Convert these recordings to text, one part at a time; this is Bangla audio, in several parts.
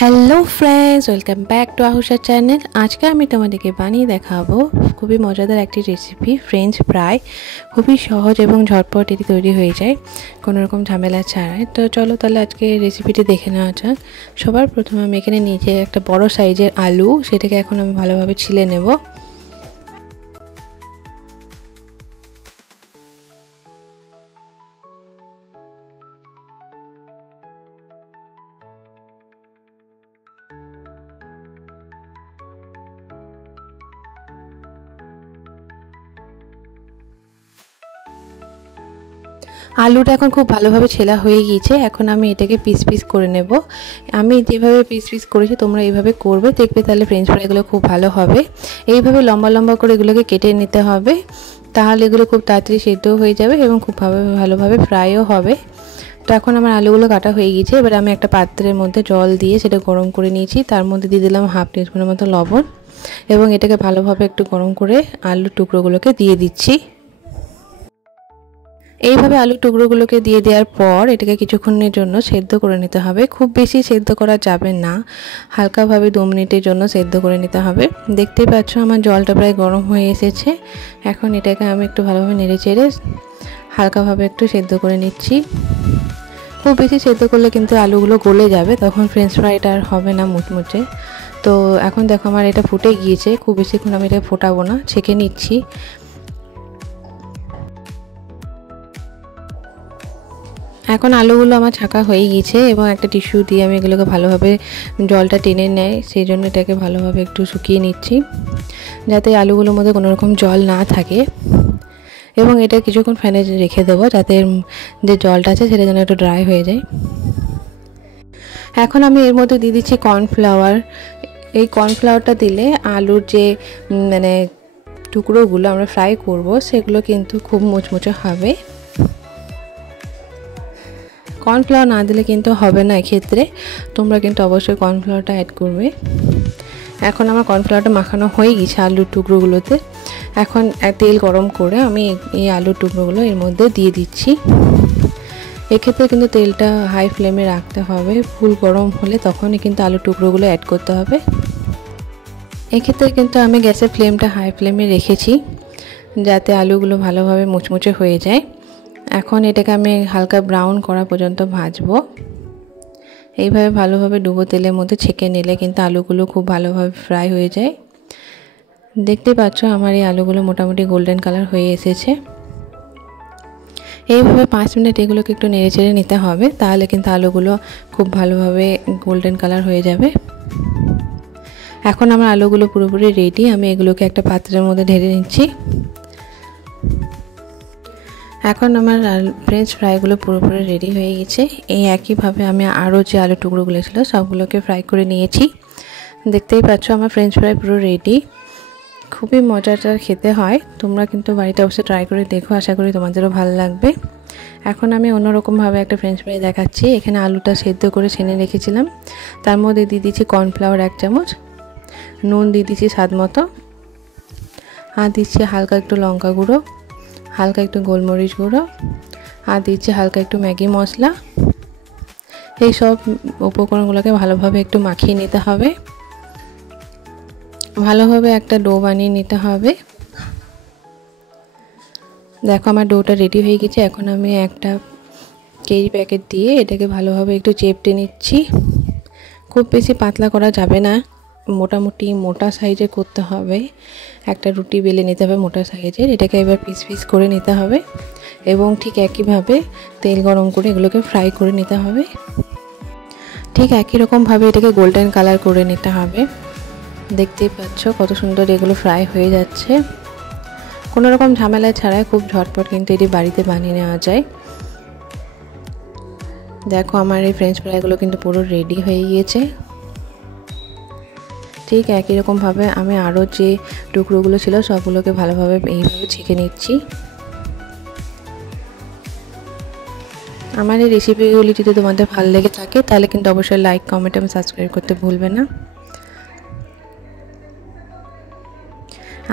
Hello friends, welcome back to আহুষা চ্যানেল। আজকে আমি তোমাদেরকে বানিয়ে দেখাবো খুবই মজাদার একটি রেসিপি, ফ্রেঞ্চ ফ্রাই। খুবই সহজ এবং ঝটপট এটি তৈরি হয়ে যায় কোনো রকম ঝামেলা ছাড়াই। তো চলো তাহলে আজকে রেসিপিটি দেখে নেওয়া যাক। সবার প্রথমে আমি এখানে নিচে একটা বড় সাইজের আলু, সেটাকে এখন আমি ভালোভাবে ছিলে নেব। আলুটা এখন খুব ভালোভাবে ছেলা হয়ে গিয়েছে। এখন আমি এটাকে পিস পিস করে নেব। আমি যেভাবে পিস পিস করেছি তোমরা এইভাবে করবে, দেখবে তাহলে ফ্রেঞ্চ ফ্রাইগুলো খুব ভালো হবে। এইভাবে লম্বা লম্বা করে এগুলোকে কেটে নিতে হবে, তাহলে এগুলো খুব তাড়াতাড়ি সেদ্ধও হয়ে যাবে এবং খুব ভালোভাবে ফ্রাইও হবে। তো এখন আমার আলুগুলো কাটা হয়ে গিয়েছে। এবার আমি একটা পাত্রের মধ্যে জল দিয়ে সেটা গরম করে নিয়েছি। তার মধ্যে দিয়ে দিলাম হাফ টিস্পুনের মতো লবণ এবং এটাকে ভালোভাবে একটু গরম করে আলুর টুকরোগুলোকে দিয়ে দিচ্ছি। এইভাবে আলুর টুকরোগুলোকে দিয়ে দেওয়ার পর এটাকে কিছুক্ষণের জন্য সেদ্ধ করে নিতে হবে। খুব বেশি সেদ্ধ করা যাবে না, হালকাভাবে 2 মিনিটের জন্য সেদ্ধ করে নিতে হবে। দেখতেই পাচ্ছ আমার জলটা প্রায় গরম হয়ে এসেছে। এখন এটাকে আমি একটু ভালোভাবে নেড়ে চেড়ে হালকাভাবে একটু সেদ্ধ করে নিচ্ছি। খুব বেশি সেদ্ধ করলে কিন্তু আলুগুলো গলে যাবে, তখন ফ্রেঞ্চ ফ্রাইটা আর হবে না মুচমুচে। তো এখন দেখো আমার এটা ফুটে গিয়েছে। খুব বেশিক্ষণ আমি এটা ফোটাবো না, ছেঁকে নিচ্ছি। এখন আলুগুলো আমার ছাকা হয়ে গিয়েছে এবং একটা টিস্যু দিয়ে আমি এগুলোকে ভালোভাবে জলটা টেনে নেয়, সেই জন্য এটাকে ভালোভাবে একটু শুকিয়ে নিচ্ছি যাতে আলুগুলোর মধ্যে কোনো রকম জল না থাকে। এবং এটা কিছুক্ষণ ফ্যানে রেখে দেবো যাতে যে জলটা আছে সেটা যেন একটু ড্রাই হয়ে যায়। এখন আমি এর মধ্যে দিয়ে দিচ্ছি কর্নফ্লাওয়ার। এই কর্নফ্লাওয়ারটা দিলে আলুর যে টুকরোগুলো আমরা ফ্রাই করব সেগুলো কিন্তু খুব মুচমুচে হবে। কর্নফ্লাওয়ার না দিলে কিন্তু হবে না, এক্ষেত্রে তোমরা কিন্তু অবশ্যই কর্নফ্লাওয়ারটা অ্যাড করবে। এখন আমার কর্নফ্লাওয়ারটা মাখানো হয়ে গেছে আলুর টুকরোগুলোতে। এখন তেল গরম করে আমি এই আলুর টুকরোগুলো এর মধ্যে দিয়ে দিচ্ছি। এক্ষেত্রে কিন্তু তেলটা হাই ফ্লেমে রাখতে হবে, ফুল গরম হলে তখনই কিন্তু আলুর টুকরোগুলো অ্যাড করতে হবে। এক্ষেত্রে কিন্তু আমি গ্যাসের ফ্লেমটা হাই ফ্লেমে রেখেছি যাতে আলুগুলো ভালোভাবে মুচমুচে হয়ে যায়। এখন এটাকে আমি হালকা ব্রাউন করা পর্যন্ত ভাজবো। এইভাবে ভালোভাবে ডুবো তেলের মধ্যে ছেঁকে নিলে কিন্তু আলুগুলো খুব ভালোভাবে ফ্রাই হয়ে যায়। দেখতে পাচ্ছ আমার এই আলুগুলো মোটামুটি গোল্ডেন কালার হয়ে এসেছে। এইভাবে 5 মিনিট এগুলোকে একটু নেড়ে চেড়ে নিতে হবে, তাহলে কিন্তু আলুগুলো খুব ভালোভাবে গোল্ডেন কালার হয়ে যাবে। এখন আমার আলুগুলো পুরোপুরি রেডি। আমি এগুলোকে একটা পাত্রের মধ্যে ঢেলে নিচ্ছি। এখন আমার ফ্রেঞ্চ ফ্রাইগুলো পুরোপুরি রেডি হয়ে গেছে। এই একইভাবে আমি আরও যে আলু টুকরোগুলো ছিল সবগুলোকে ফ্রাই করে নিয়েছি। দেখতেই পাচ্ছ আমার ফ্রেঞ্চ ফ্রাই পুরো রেডি। খুবই মজাদার খেতে হয়, তোমরা কিন্তু বাড়িতে অবশ্যই ট্রাই করে দেখো, আশা করি তোমাদেরও ভালো লাগবে। এখন আমি অন্যরকমভাবে একটা ফ্রেঞ্চ ফ্রাই দেখাচ্ছি। এখানে আলুটা সেদ্ধ করে ছেনে রেখেছিলাম, তার মধ্যে দিয়ে দিচ্ছি কর্নফ্লাওয়ার 1 চামচ, নুন দিয়ে দিচ্ছি স্বাদ মতো, আর দিচ্ছি হালকা একটু লঙ্কা গুঁড়ো, হালকা একটু গোলমরিচ গুঁড়ো, আর দিচ্ছি হালকা একটু ম্যাগি মশলা। এই সব উপকরণগুলোকে ভালোভাবে একটু মাখিয়ে নিতে হবে। ভালোভাবে একটা ডো বানিয়ে নিতে হবে। দেখো আমার ডোটা রেডি হয়ে গেছে। এখন আমি একটা কেরি প্যাকেট দিয়ে এটাকে ভালোভাবে একটু চেপটে নিচ্ছি। খুব বেশি পাতলা করা যাবে না, মোটামুটি মোটা সাইজে করতে হবে। একটা রুটি বেলে নিতে হবে মোটা সাইজের। এটাকে এবার পিস পিস করে নিতে হবে এবং ঠিক একইভাবে তেল গরম করে এগুলোকে ফ্রাই করে নিতে হবে। ঠিক একই রকমভাবে এটাকে গোল্ডেন কালার করে নিতে হবে। দেখতেই পাচ্ছ কত সুন্দর এগুলো ফ্রাই হয়ে যাচ্ছে। কোনো রকম ঝামেলা ছাড়াই খুব ঝটপট কিন্তু এটি বাড়িতে বানিয়ে নেওয়া যায়। দেখো আমার এই ফ্রেঞ্চ ফ্রাইগুলো কিন্তু পুরো রেডি হয়ে গিয়েছে। ঠিক একই রকমভাবে আমি আরও যে টুকরোগুলো ছিল সবগুলোকে ভালোভাবে এইভাবে ছেঁকে নিচ্ছি। আমার এই রেসিপিগুলি যদি তোমাদের ভালো লেগে থাকে তাহলে কিন্তু অবশ্যই লাইক, কমেন্ট এবং সাবস্ক্রাইব করতে ভুলবে না।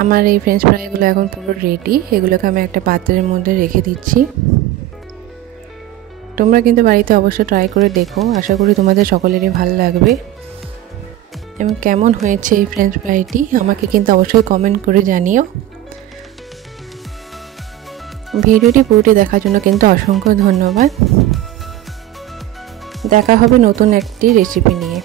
আমার এই ফ্রেঞ্চ ফ্রাইগুলো এখন পুরো রেডি। এগুলোকে আমি একটা পাত্রের মধ্যে রেখে দিচ্ছি। তোমরা কিন্তু বাড়িতে অবশ্যই ট্রাই করে দেখো, আশা করি তোমাদের সকলেরই ভালো লাগবে। এবং কেমন হয়েছে এই ফ্রেঞ্চ ফ্রাইটি আমাকে কিন্তু অবশ্যই কমেন্ট করে জানিও। ভিডিওটি পুরোটি দেখার জন্য কিন্তু অসংখ্য ধন্যবাদ। দেখা হবে নতুন একটি রেসিপি নিয়ে।